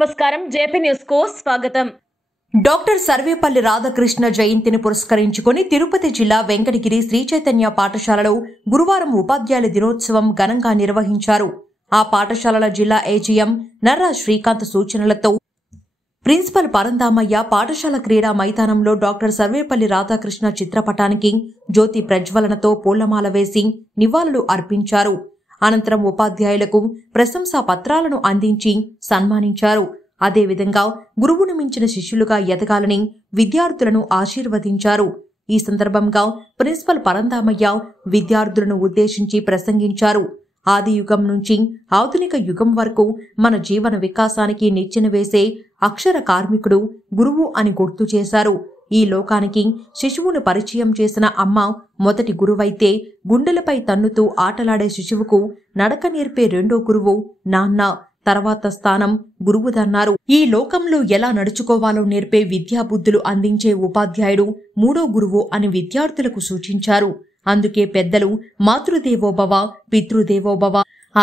నమస్కారం JP news కు స్వాగతం. డాక్టర్ సర్వేపల్లి రాధాకృష్ణ జయంతిని పురస్కరించుకుని తిరుపతి జిల్లా వెంకటగిరి శ్రీ చైతన్య పాఠశాలలో గురువారం ఉపాధ్యాయుల దినోత్సవం ఘనంగా నిర్వహించారు. ఆ పాఠశాలల జిల్లా ఏజీఎం నర్రా శ్రీకాంత్ సూచనలతో ప్రిన్సిపల్ పరందామయ్య పాఠశాల క్రీడా మైదానంలో డాక్టర్ సర్వేపల్లి రాధాకృష్ణ చిత్రపటానికి జ్యోతి ప్రజ్వలనతో పూలమాల వేసి నివాళులు అర్పించారు. అనంతరం ఉపాధ్యాయులకు ప్రశంసా పత్రాలను అందించి సన్మానించారు. అదేవిధంగా గురువును మించిన శిష్యులుగా ఎదగాలని విద్యార్థులను ఆశీర్వదించారు. ఈ సందర్భంగా ప్రిన్సిపల్ పరందామయ్య విద్యార్థులను ఉద్దేశించి ప్రసంగించారు. ఆది యుగం నుంచి ఆధునిక యుగం వరకు మన జీవన వికాసానికి నిచ్చెన వేసే అక్షర కార్మికుడు గురువు అని గుర్తు చేశారు. ఈ లోకానికి శిశువును పరిచయం చేసిన అమ్మ మొదటి గురువైతే గుండెలపై తన్నుతూ ఆటలాడే శిశువుకు నడక నేర్పే రెండో గురువు నాన్న, తర్వాత స్థానం గురువుదన్నారు. ఈ లోకంలో ఎలా నడుచుకోవాలో నేర్పే విద్యాబుద్ధులు అందించే ఉపాధ్యాయుడు మూడో గురువు అని విద్యార్థులకు సూచించారు. అందుకే పెద్దలు మాతృదేవోభవ, పితృదేవోభవ,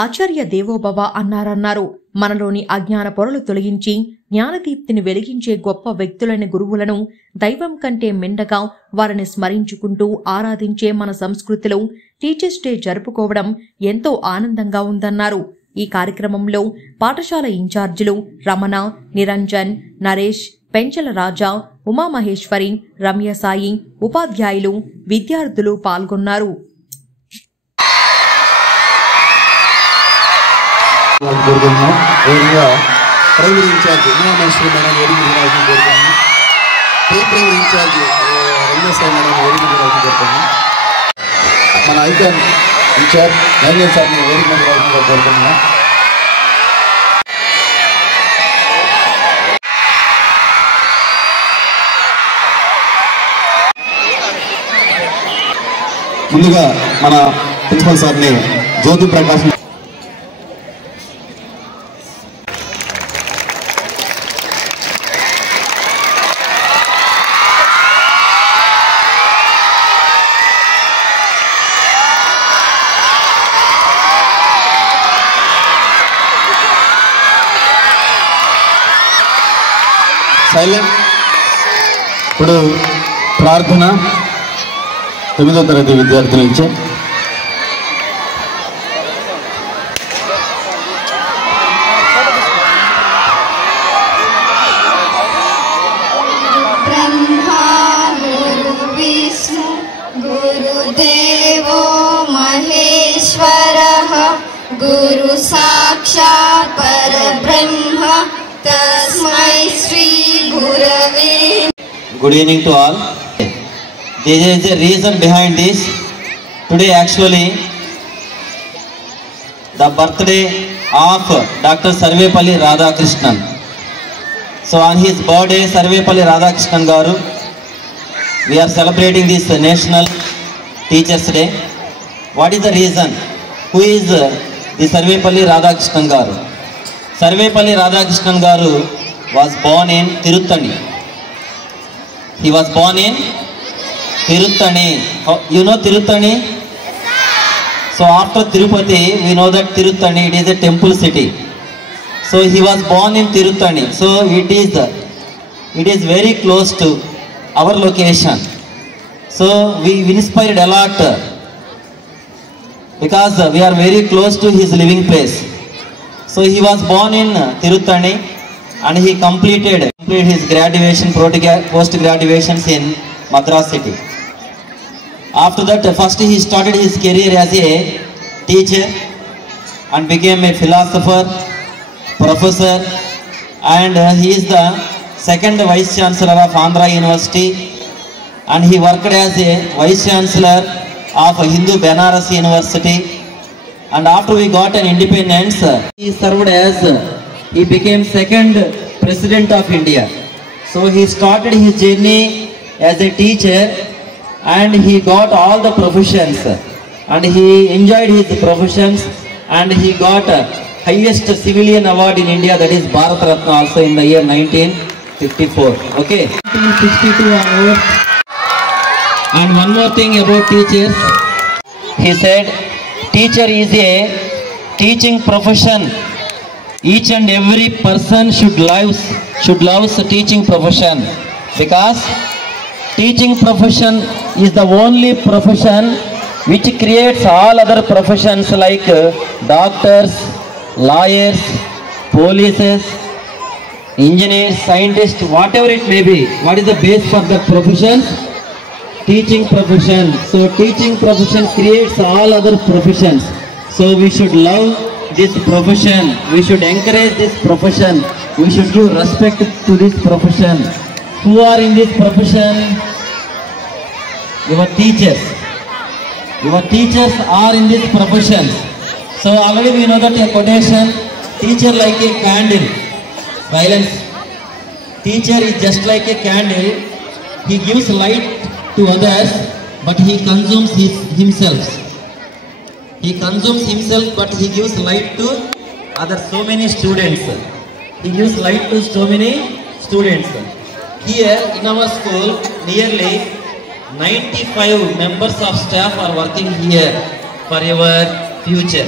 ఆచార్య దేవోభవ అన్నారన్నారు. మనలోని అజ్ఞాన పొరలు తొలగించి జ్ఞానదీప్తిని వెలిగించే గొప్ప వ్యక్తులైన గురువులను దైవం కంటే మెండగా వారిని స్మరించుకుంటూ ఆరాధించే మన సంస్కృతిలో టీచర్స్ డే జరుపుకోవడం ఎంతో ఆనందంగా ఉందన్నారు. ఈ కార్యక్రమంలో పాఠశాల ఇన్ఛార్జీలు రమణ, నిరంజన్, నరేష్, పెంచల రాజా, ఉమామహేశ్వరి, రమ్యసాయి, ఉపాధ్యాయులు, విద్యార్థులు పాల్గొన్నారు. ప్రైమరీ ఇన్ఛార్జ్ ఉమామహేశ్వరి మేడం వేదిక కోరుతున్నాను. ప్రైమరీ ఇన్ఛార్జ్ రమ్యసాయి మేడం వేదిక కోరుతున్నాను. మన ఐకాన్ ఇన్ఛార్జ్ నైన్యన్ సార్ని వేదిక కోరుతున్నాను. ముందుగా మన ప్రిన్సిపల్ సార్ని జ్యోతి ప్రకాశం సైలెంట్. ఇప్పుడు ప్రార్థన 9వ తరగతి విద్యార్థుల నుంచి. బ్రహ్మా గురు విష్ణు గురుదేవో మహేశ్వరః గురు సాక్షాత్ పరబ్రహ్మ తస్మై శ్రీ గురవే. Good evening to all. There is a reason behind this. Today actually the birthday of Dr. Sarvepalli Radhakrishnan. So on his birthday, Sarvepalli Radhakrishnan garu, we are celebrating this National Teachers Day. What is the reason? Who is the Sarvepalli Radhakrishnan garu? Sarvepalli Radhakrishnan garu was born in Tiruttani. He was born in Tiruttani. You know Tiruttani? So after Tirupati, we know that Tiruttani, it is a temple city. So he was born in Tiruttani. So it is very close to our location. So we inspired a lot because we are very close to his living place. So he was born in Tiruttani and he completed his graduation, post graduations in Madras city. After that, first he started his career as a teacher and became a philosopher, professor, and he is the second vice chancellor of Andhra University, and he worked as a vice chancellor of Hindu Benares University. And after we got an independence, he served as, he became second president of India. So he started his journey as a teacher and he got all the professions and he enjoyed his professions and he got highest civilian award in India, that is Bharat Ratna, also in the year 1954. Okay. 1962 onwards. And one more thing about teachers. He said, teacher is a teaching profession each and every person should love teaching profession, because teaching profession is the only profession which creates all other professions like doctors, lawyers, polices, engineers, scientists, whatever it may be. What is the base for the professions? Teaching profession. So teaching profession creates all other professions. So we should love this profession. We should encourage this profession. We should give respect to this profession. Who are in this profession? Your teachers. Your teachers are in this profession. So already we know that a quotation, teacher like a candle. Violence. Teacher is just like a candle. He gives light to others, but he consumes himself. He consumes himself, but he gives light to others. So many students. He gives light to so many students. Here in our school, nearly 95 members of staff are working here for your future,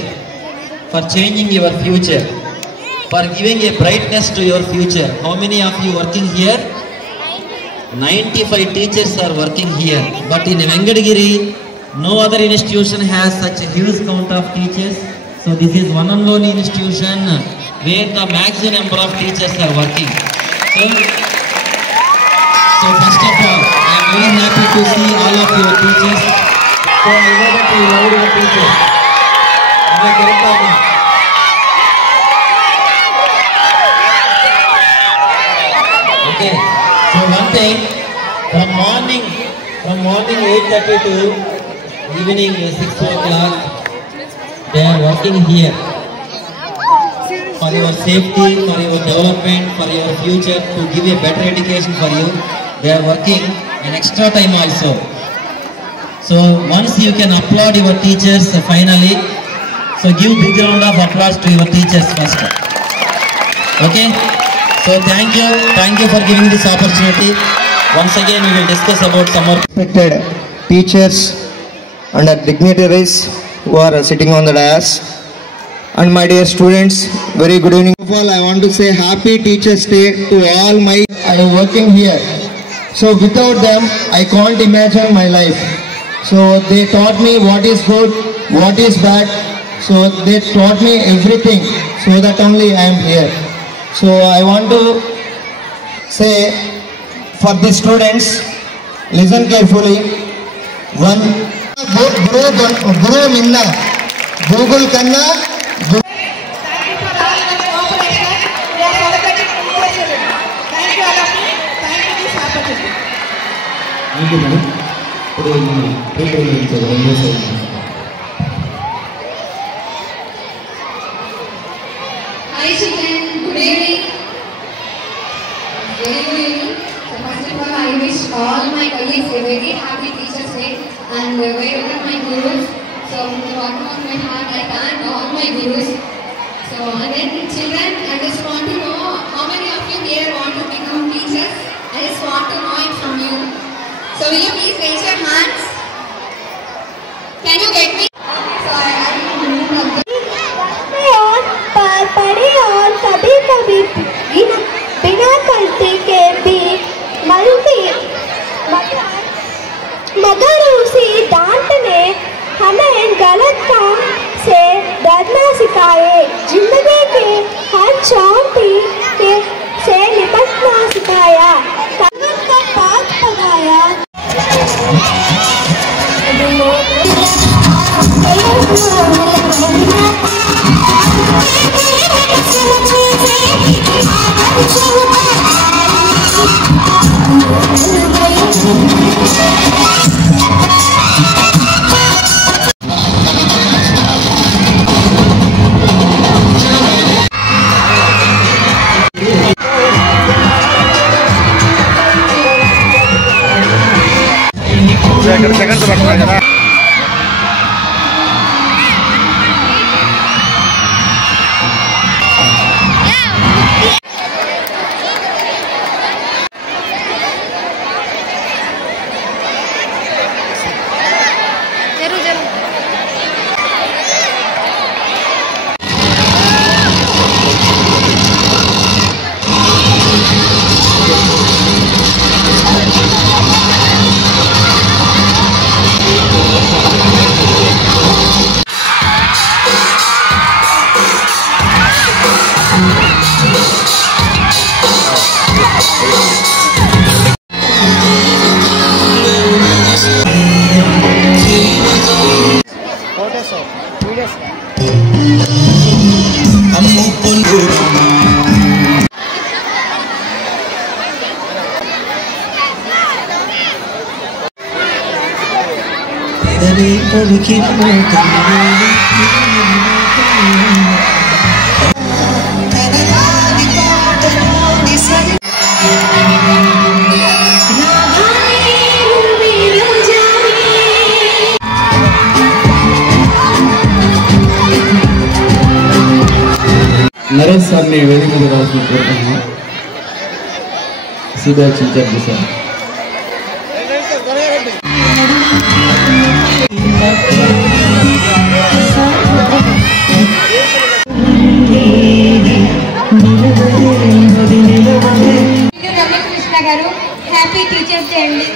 for changing your future, for giving a brightness to your future. How many of you working here? 95 teachers are working here. But in Venkatagiri, no other institution has such a huge count of teachers. So this is one and only institution where the maximum number of teachers are working. So first of all, I am very happy to see all of your teachers. So I know that you love your teachers. Am I correct or not? Okay. So one thing, from morning 8:30 to evening 6 o'clock, they are working here for your safety, for your development, for your future, to give a better education for you. They are working an extra time also. So once you can applaud your teachers finally, so give big round of applause to your teachers first. Okay. So thank you for giving this opportunity. Once again we will discuss about some more respected teachers and dignitaries who are sitting on the dais, and my dear students, very good evening. First of all, I want to say happy Teachers Day to all my working here. So without them I can't imagine my life. So they taught me what is good, what is bad. So they taught me everything, so that only I am here. So I want to say for the students, listen carefully. One, Guru Minna, Google Kanna. Thank you for all your cooperation. We are celebrating Teachers Day. Thank you all of you. Thank you for this opportunity. Thank you, madam. Hi children, good evening. Very good evening. So first of all, I wish all my colleagues a very happy Teachers Day and welcome my gurus. So from the bottom of my heart, I thank all my gurus. So and then children, I just want to know how many of you here want to become teachers. I just want to know it from you. So will you please raise your hands? Can you get me? So I will move on. और पढ़े और कभी कभी बिना गलती के भी मगर उसी डांट ने हमें गलत काम से डरना सिखाए, जिंदगी के हर चुनौती से निपटना सिखाया, कानून का पाठ पढ़ाया। नरेश सर ने वेदिक మీద రాసిన కోరుకుంటున్నా సీదా చించర్ది సార్ రమకృష్ణ గారు హ్యాపీ టీచర్స్ డే అండి.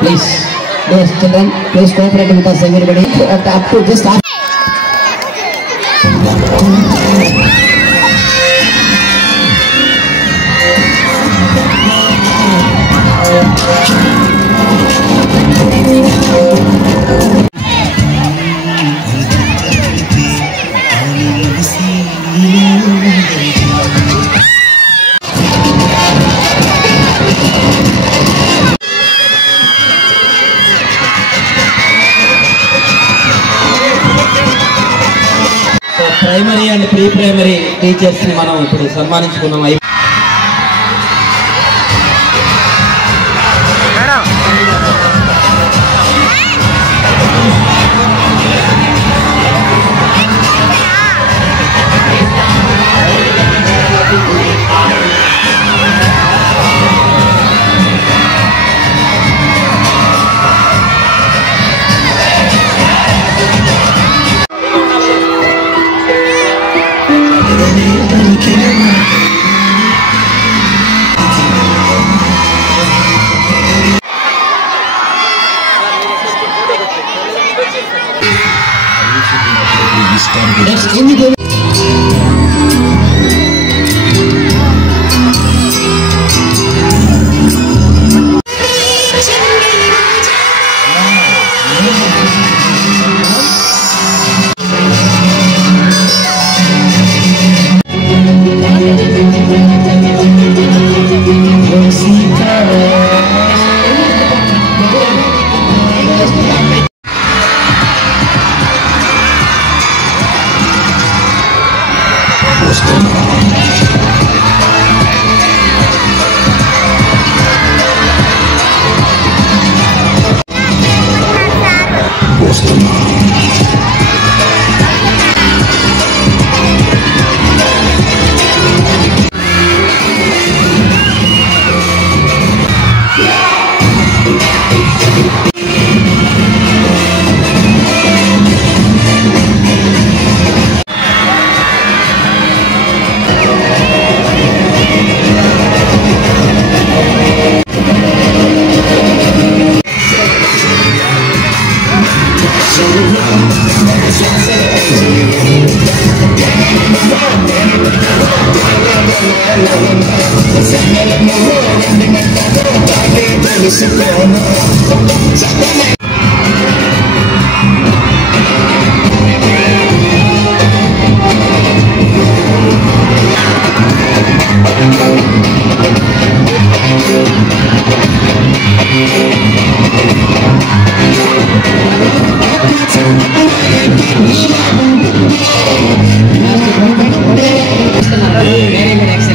Please, those children, please cooperate with us, everybody. Up to just ask. Primary and pre primary teachers ని మనం ఇప్పుడు సన్మానించుకున్నాం.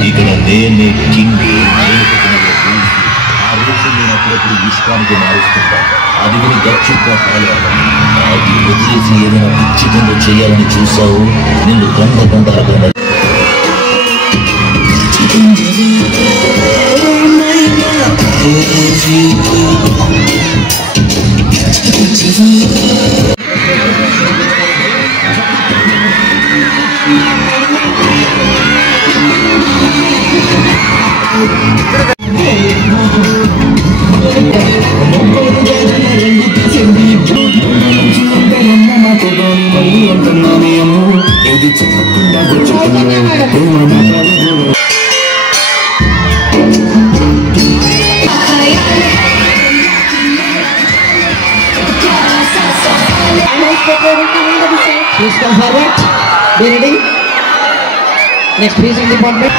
ఇక్కడ నేనే కింగ్. ఆ రోజు నేను అప్పుడప్పుడు ఇష్టానికి మారుస్తుంటాను. అది కూడా గచ్చుగా ఫాలో అవ్వాలి. అది వదిలేసి ఏదైనా పిచ్చి పనులు చేయాలని చూసావు, నిన్ను గంట Please come forward. Be ready. Next, please in department.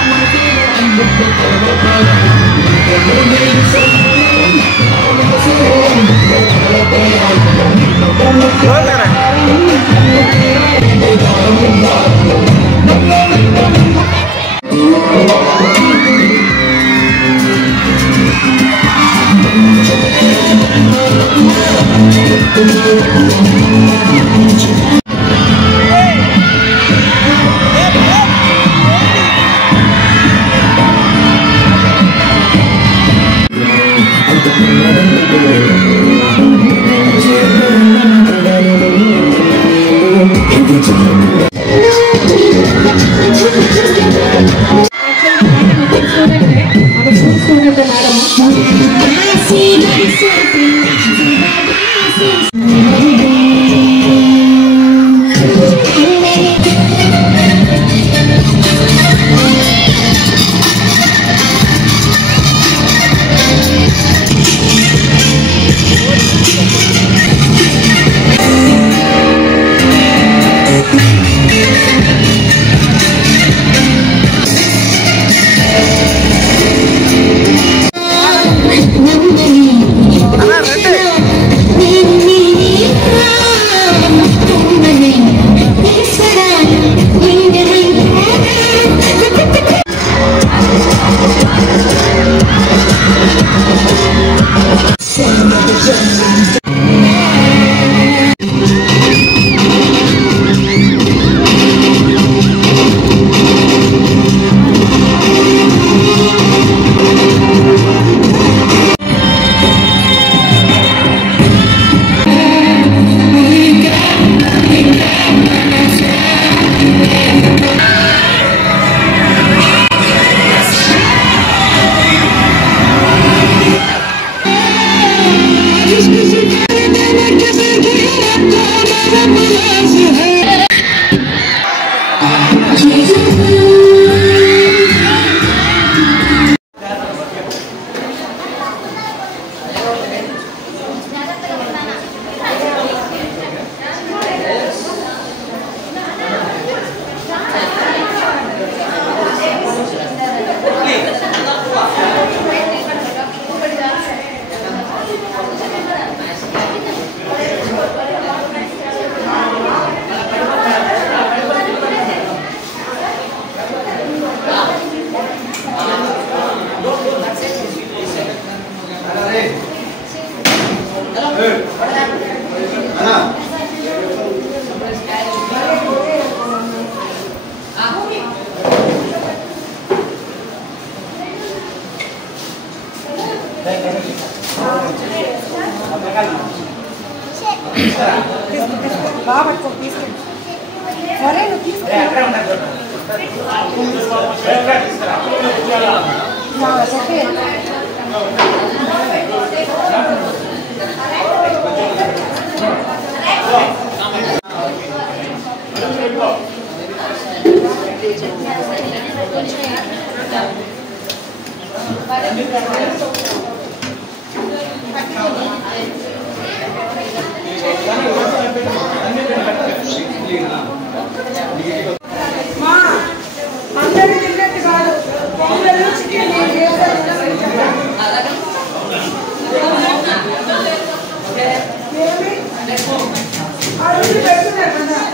I will be better than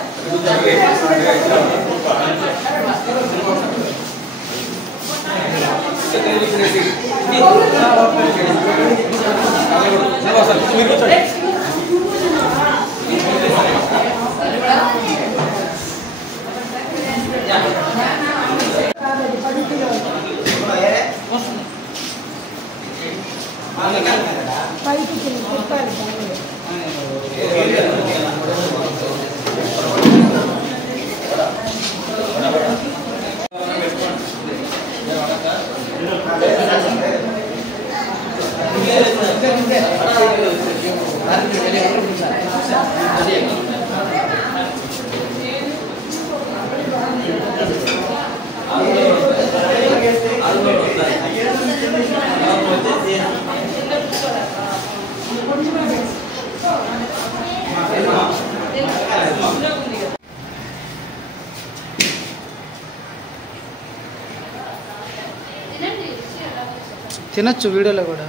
తినొచ్చు వీడియోలో కూడా.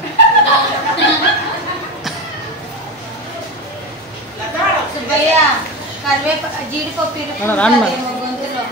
రాను గొంతులో